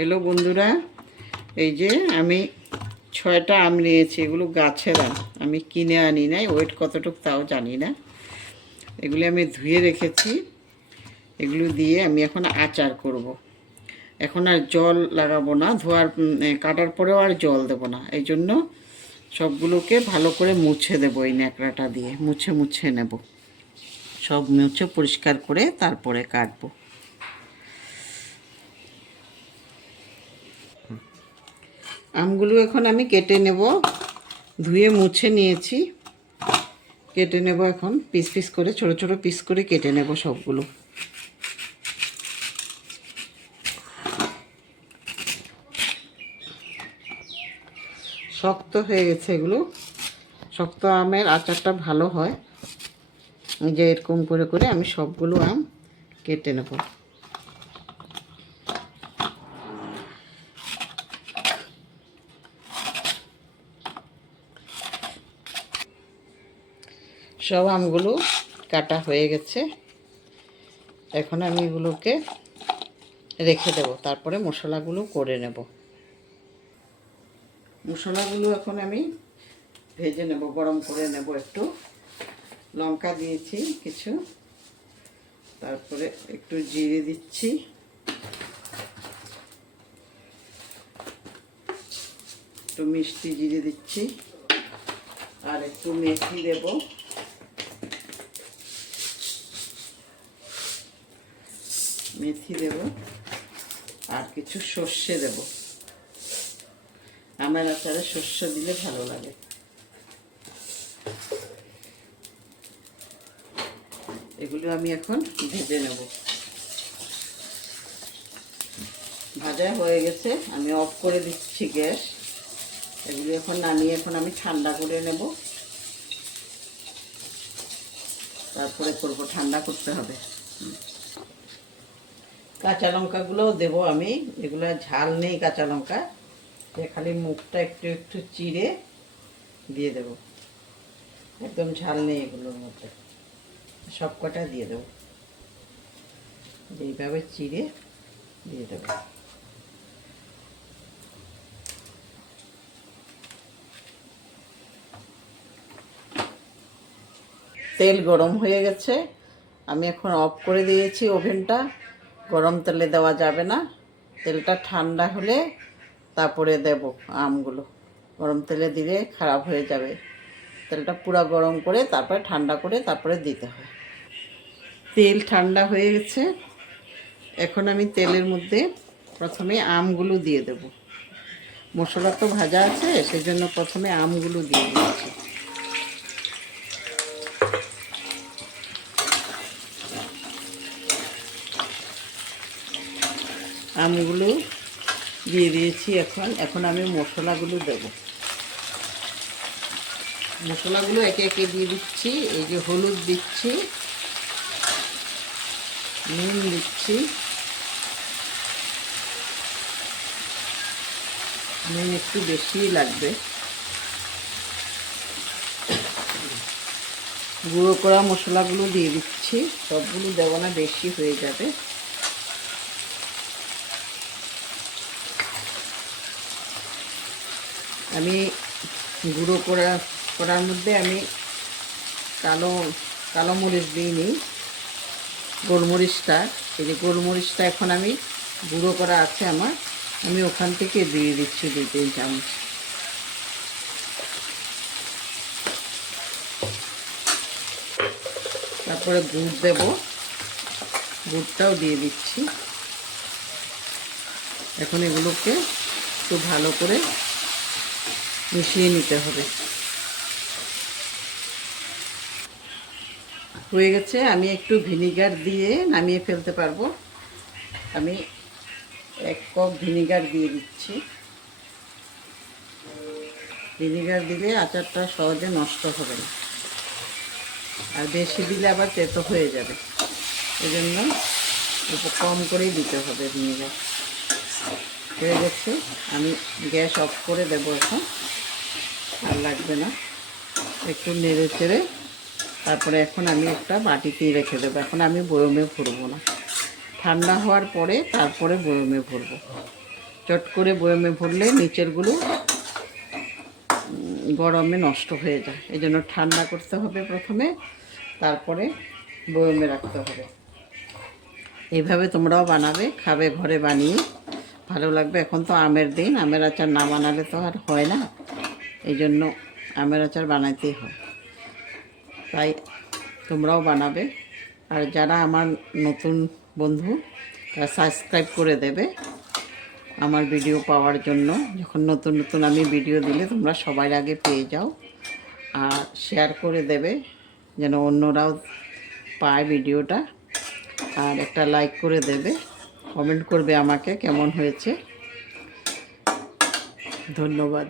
Hello বন্ধুরা, এই যে আমি 6টা আম নিয়েছি। এগুলো গাছের আম, আমি কিনে আনি নাই। ওয়েট কতটুকু তাও জানি না। এগুলি আমি ধুয়ে রেখেছি। এগুলো দিয়ে আমি এখন আচার করব। এখন আর জল লাগাবো না, কাটার পরেও আর জল দেব না। এই জন্য সবগুলোকে ভালো করে মুছে দেবো। এই ন্যাকড়াটা দিয়ে মুছে মুছে নেব। সব মুছে পরিষ্কার করে তারপরে কাটবো। আমগুলো এখন আমি কেটে নেব। ধুয়ে মুছে নিয়েছি, কেটে নেব। এখন পিস পিস করে, ছোট ছোট পিস করে কেটে নেব সবগুলো। শক্ত হয়ে গেছে এগুলো। শক্ত আমের আচারটা ভালো হয়। এই যে এরকম করে করে আমি সবগুলো আম কেটে নেব। সব আমগুলো কাটা হয়ে গেছে। এখন আমি এগুলোকে রেখে দেব, তারপরে মশলাগুলো করে নেব। মশলাগুলো এখন আমি ভেজে নেব, গরম করে নেব একটু। লঙ্কা দিয়েছি কিছু, তারপরে একটু জিরে দিচ্ছি, একটু মিষ্টি জিরে দিচ্ছি, আর একটু মেথি দেব, আর কিছু সর্ষে দেব। আমার আচারে সর্ষে দিলে ভালো লাগে। এগুলো আমি এখন ভেজে নেব। ভাজা হয়ে গেছে, আমি অফ করে দিচ্ছি গ্যাস। এগুলো এখন নামিয়ে এখন আমি ঠান্ডা করে নেব, তারপরে করব। ঠান্ডা করতে হবে। কাঁচা লঙ্কাগুলোও দেবো আমি। এগুলো ঝাল নেই কাঁচা লঙ্কা, খালি মুখটা একটু একটু চিড়ে দিয়ে দেব। একদম ঝাল নেই এগুলোর মধ্যে। সব কটা দিয়ে দেবো, এইভাবে চিড়ে দিয়ে দেবো। তেল গরম হয়ে গেছে, আমি এখন অফ করে দিয়েছি ওভেনটা। গরম তেলে দেওয়া যাবে না, তেলটা ঠান্ডা হলে তারপরে দেব আমগুলো। গরম তেলে দিলে খারাপ হয়ে যাবে। তেলটা পুরো গরম করে তারপরে ঠান্ডা করে তারপরে দিতে হয়। তেল ঠান্ডা হয়ে গেছে, এখন আমি তেলের মধ্যে প্রথমে আমগুলো দিয়ে দেব। মশলা তো ভাজা আছে, সেজন্য প্রথমে আমগুলো দিয়ে দিচ্ছি। আমগুলো দিয়ে দিয়েছি। এখন আমি মশলাগুলো দেব। মশলাগুলো একে একে দিয়ে দিচ্ছি। এই যে হলুদ দিচ্ছি, নুন দিচ্ছি, নুন একটু বেশিই লাগবে। গুঁড়ো করা মশলাগুলো দিয়ে দিচ্ছি, সবগুলো দেবো না, বেশি হয়ে যাবে। আমি গুঁড়ো করার মধ্যে আমি কালো মরিচ দিইনি, গোলমরিচটা। এই যে গোলমরিচটা এখন আমি গুঁড়ো করা আছে আমার, আমি ওখান থেকে দিয়ে দিচ্ছি 2-3 চামচ। তারপরে গুড় দেব, গুড়টাও দিয়ে দিচ্ছি। এখন এগুলোকে একটু ভালো করে মিশিয়ে নিতে হবে। হয়ে গেছে, আমি একটু ভিনিগার দিয়ে নামিয়ে ফেলতে পারবো। আমি 1 কাপ ভিনিগার দিয়ে দিচ্ছি। ভিনিগার দিলে আচারটা সহজে নষ্ট হবে না, আর বেশি দিলে আবার তেতো হয়ে যাবে। এই জন্য একটু কম করেই দিতে হবে ভিনিগার। হয়ে গেছে, আমি গ্যাস অফ করে দেবো এখন। আর লাগবে না, একটু নেড়ে চেড়ে তারপরে এখন আমি একটা বাটিতেই রেখে দেবো। এখন আমি বয়মে ভরবো না, ঠান্ডা হওয়ার পরে তারপরে বয়মে ভরবো। চট করে বয়মে ভরলে নিচেরগুলো গরমে নষ্ট হয়ে যায়। এই জন্য ঠান্ডা করতে হবে প্রথমে, তারপরে বয়মে রাখতে হবে। এইভাবে তোমরাও বানাবে, খাবে ঘরে বানিয়ে, ভালো লাগবে। এখন তো আমের দিন, আমের আচার না বানালে তো আর হয় না, এই জন্য আমের আচার বানাইতেই হয়। তাই তোমরাও বানাবে। আর যারা আমার নতুন বন্ধু, তারা সাবস্ক্রাইব করে দেবে আমার ভিডিও পাওয়ার জন্য। যখন নতুন নতুন আমি ভিডিও দিলে তোমরা সবার আগে পেয়ে যাও। আর শেয়ার করে দেবে যেন অন্যরাও পায় ভিডিওটা। আর একটা লাইক করে দেবে, কমেন্ট করবে আমাকে কেমন হয়েছে। ধন্যবাদ।